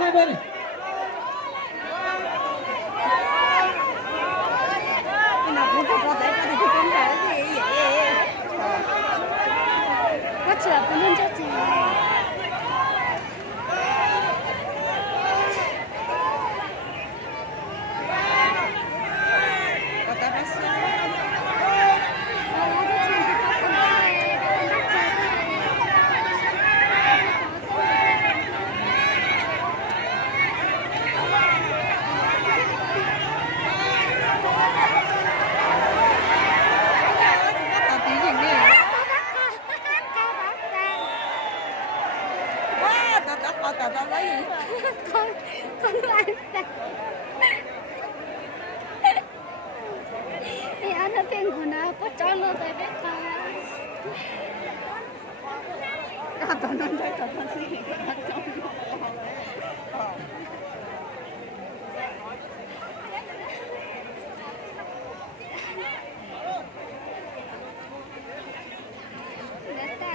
hai bên này. Có chữa cũng nên cho chị. Con lại thì anh ở bên của nó có cho nó tới biết không? Tao nó thấy tao nó suy nghĩ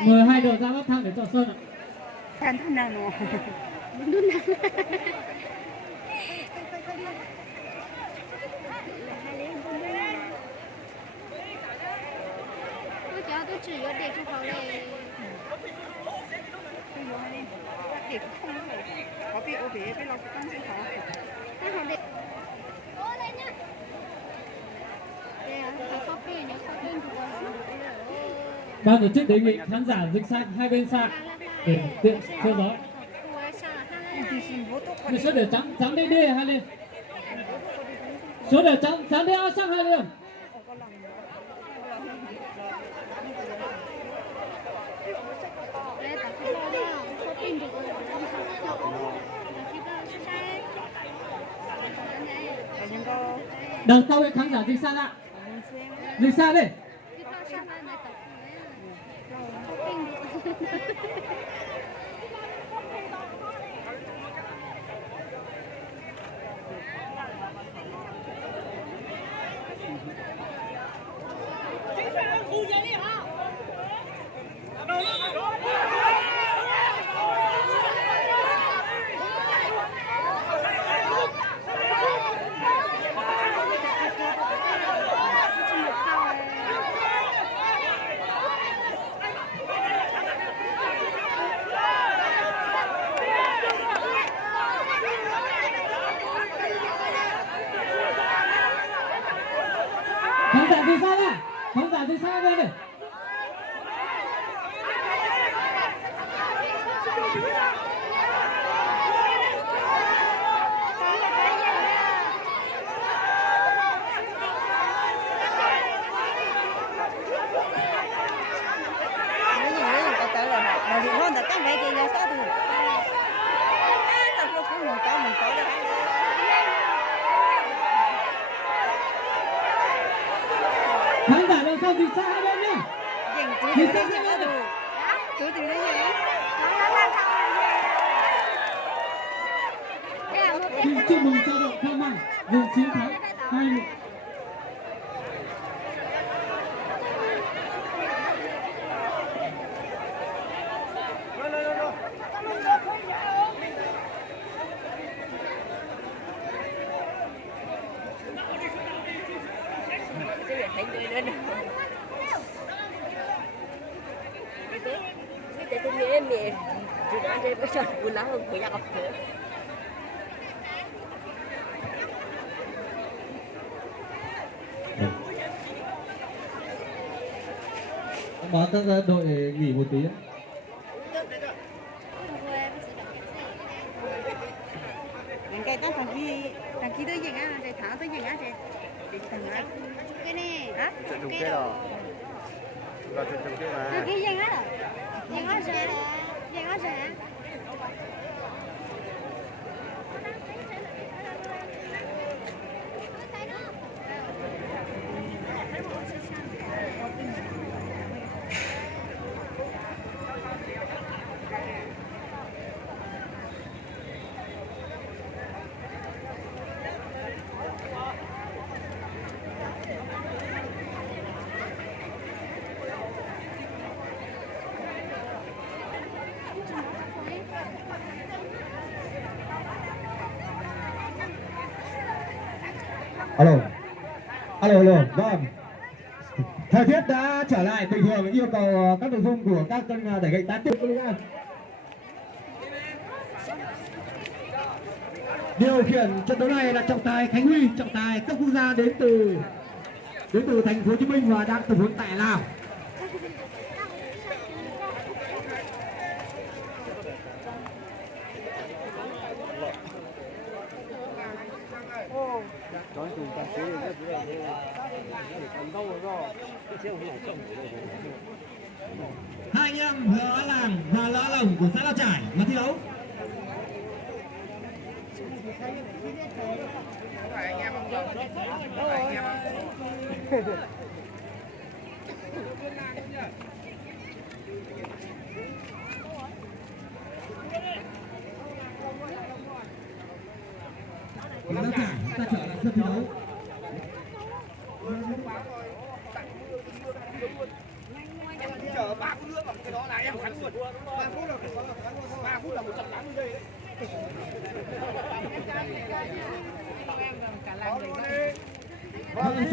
Mời hai đội ra bắp thang để chọn sơn ạ. Thằng thằng nào nè, đúng nào. Tôi cho tôi chỉ có để cho họ này. Để không phải có bị ô bế với nó cũng không khó. Thế họ để. Ô lên nhá. Đây à, phải copy nhá, copy được rồi. Ban tổ chức đề nghị khán giả dịch sang hai bên xa để tiện theo dõi. Số đề trắng đi đi hai lên. Số đề trắng đi sang hai lên. Đầu sau với khán giả dịch sang ạ. Dịch sang đi. Khán giả gì sao đây? Khán giả gì sao đây này? Khán giả đằng sau dịch sang hai bên nhá. Dịch sang hai bên này. Chú tìm cái gì? Xin chúc mừng cho đội Cao Bằng giành chiến thắng 2-1. Tôi nghĩ mẹ chú đã chơi bây giờ buồn lắm không phải gặp nữa. Báo các đội nghỉ một tí. Cái đó thằng kia tới dừng á, thầy thả tới dừng á chị thằng á. Cái này. Hả? Trùng cái rồi. Là trùng cái mà. Cái dừng á. Dừng á rồi. Dừng á rồi. Alo, vâng. Thời tiết đã trở lại bình thường, yêu cầu các nội dung của các cân đẩy gậy đá tiếp tục ra. Điều khiển trận đấu này là trọng tài Khánh Huy, trọng tài cấp quốc gia đến từ thành phố Hồ Chí Minh và đang tập huấn tại Lào. Hai anh em Lã Làng và Lã Lồng của xã La Trải mà thi đấu. La Trải ta trở lại sân thi đấu. Chở 3 phút nữa bằng cái đó là em thắng luôn. 3 phút là 3 phút là 180 giây đấy. Vâng,